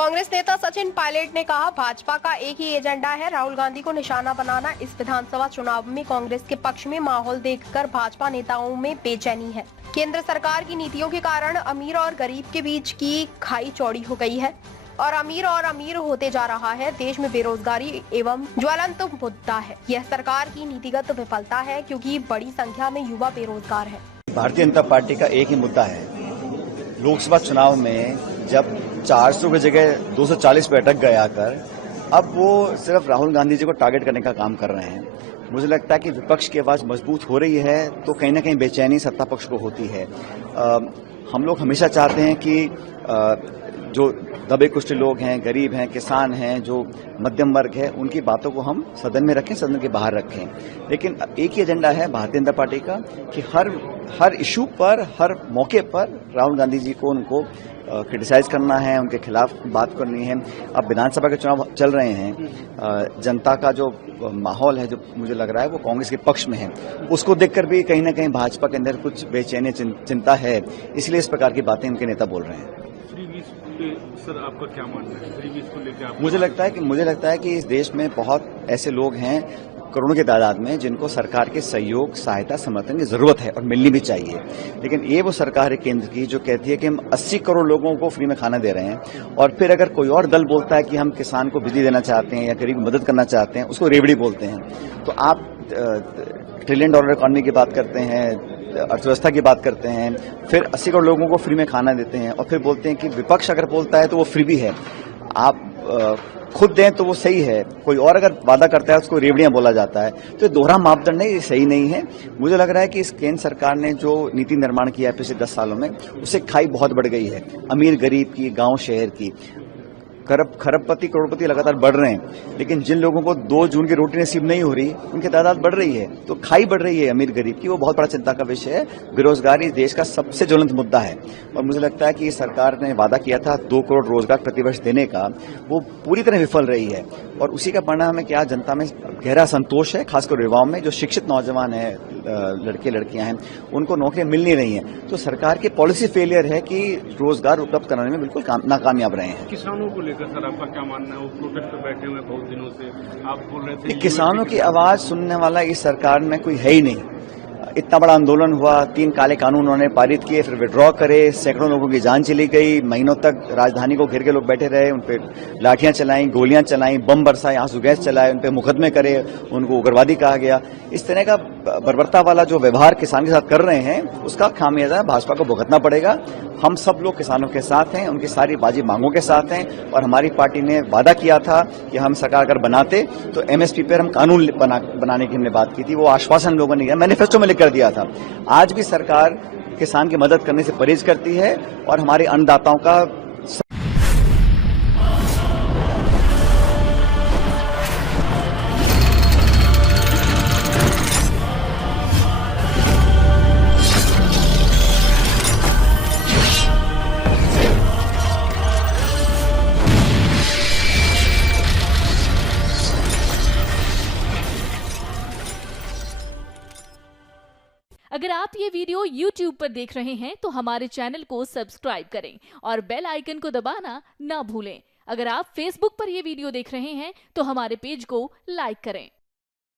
कांग्रेस नेता सचिन पायलट ने कहा, भाजपा का एक ही एजेंडा है, राहुल गांधी को निशाना बनाना। इस विधानसभा चुनाव में कांग्रेस के पक्ष में माहौल देखकर भाजपा नेताओं में बेचैनी है। केंद्र सरकार की नीतियों के कारण अमीर और गरीब के बीच की खाई चौड़ी हो गई है और अमीर होते जा रहा है। देश में बेरोजगारी एवं ज्वलंत मुद्दा है। यह सरकार की नीतिगत विफलता है क्योंकि बड़ी संख्या में युवा बेरोजगार है। भारतीय जनता पार्टी का एक ही मुद्दा है। लोकसभा चुनाव में जब 400 की जगह 240 पे अटक गया कर, अब वो सिर्फ राहुल गांधी जी को टारगेट करने का काम कर रहे हैं। मुझे लगता है कि विपक्ष की आवाज मजबूत हो रही है तो कहीं ना कहीं बेचैनी सत्ता पक्ष को होती है। हम लोग हमेशा चाहते हैं कि जो दबे कुष्ठ लोग हैं, गरीब हैं, किसान हैं, जो मध्यम वर्ग है, उनकी बातों को हम सदन में रखें, सदन के बाहर रखें। लेकिन एक ही एजेंडा है भारतीय जनता पार्टी का कि हर इशू पर, हर मौके पर राहुल गांधी जी को उनको क्रिटिसाइज करना है, उनके खिलाफ बात करनी है। अब विधानसभा के चुनाव चल रहे हैं, जनता का जो माहौल है, जो मुझे लग रहा है वो कांग्रेस के पक्ष में है, उसको देखकर भी कहीं ना कहीं भाजपा के अंदर कुछ बेचैनी चिंता है, इसलिए इस प्रकार की बातें उनके नेता बोल रहे हैं। सर, आपका क्या मानना है फ्रीबीज को लेकर? मुझे लगता है कि इस देश में बहुत ऐसे लोग हैं, करोड़ों की तादाद में, जिनको सरकार के सहयोग, सहायता, समर्थन की जरूरत है और मिलनी भी चाहिए। लेकिन ये वो सरकार है केंद्र की जो कहती है कि हम 80 करोड़ लोगों को फ्री में खाना दे रहे हैं, और फिर अगर कोई और दल बोलता है कि हम किसान को बिजली देना चाहते हैं या गरीब की मदद करना चाहते हैं, उसको रेवड़ी बोलते हैं। तो आप $1 ट्रिलियन इकोनॉमी की बात करते हैं, अर्थव्यवस्था की बात करते हैं, फिर 80 करोड़ लोगों को फ्री में खाना देते हैं, और फिर बोलते हैं कि विपक्ष अगर बोलता है तो वो फ्री भी है। आप खुद दें तो वो सही है, कोई और अगर वादा करता है उसको रेवड़ियां बोला जाता है। तो दोहरा मापदंड है, ये सही नहीं है। मुझे लग रहा है कि इस केंद्र सरकार ने जो नीति निर्माण किया है पिछले 10 सालों में, उससे खाई बहुत बढ़ गई है, अमीर गरीब की, गांव शहर की। खरबपति करोड़पति लगातार बढ़ रहे हैं, लेकिन जिन लोगों को 2 जून की रोटी नसीब नहीं हो रही, उनकी तादाद बढ़ रही है। तो खाई बढ़ रही है अमीर गरीब की, वो बहुत बड़ा चिंता का विषय है। बेरोजगारी देश का सबसे ज्वलंत मुद्दा है, और मुझे लगता है कि सरकार ने वादा किया था 2 करोड़ रोजगार प्रतिवर्ष देने का, वो पूरी तरह विफल रही है। और उसी का परिणाम है क्या, जनता में गहरा संतोष है, खासकर युवाओं में। जो शिक्षित नौजवान है, लड़के लड़कियां हैं, उनको नौकरियां मिल नहीं रही हैं। तो सरकार की पॉलिसी फेलियर है कि रोजगार उपलब्ध कराने में बिल्कुल नाकामयाब रहे हैं। किसानों को लेकर सर आपका क्या मानना है? वो प्रोटेस्ट पे बैठे हुए बहुत दिनों से, आप बोल रहे थे किसानों की आवाज सुनने वाला इस सरकार में कोई है ही नहीं। इतना बड़ा आंदोलन हुआ, 3 काले कानून उन्होंने पारित किए, फिर विड्रॉ करे, सैकड़ों लोगों की जान चली गई, महीनों तक राजधानी को घेर के लोग बैठे रहे, उन पर लाठियां चलाई, गोलियां चलाई, बम बरसाए, आंसू गैस चलाए, उन पर मुकदमे करे, उनको उग्रवादी कहा गया। इस तरह का बर्बरता वाला जो व्यवहार किसान के साथ कर रहे हैं, उसका खामियाजा भाजपा को भुगतना पड़ेगा। हम सब लोग किसानों के साथ हैं, उनकी सारी बाजी मांगों के साथ हैं, और हमारी पार्टी ने वादा किया था कि हम सरकार अगर बनाते तो एमएसपी पर हम कानून बनाने की हमने बात की थी। वो आश्वासन लोगों ने दिया, मैनिफेस्टो में लिख कर दिया था। आज भी सरकार किसान की मदद करने से परहेज करती है, और हमारे अन्नदाताओं का अगर आप ये वीडियो YouTube पर देख रहे हैं तो हमारे चैनल को सब्सक्राइब करें और बेल आइकन को दबाना ना भूलें। अगर आप Facebook पर ये वीडियो देख रहे हैं तो हमारे पेज को लाइक करें।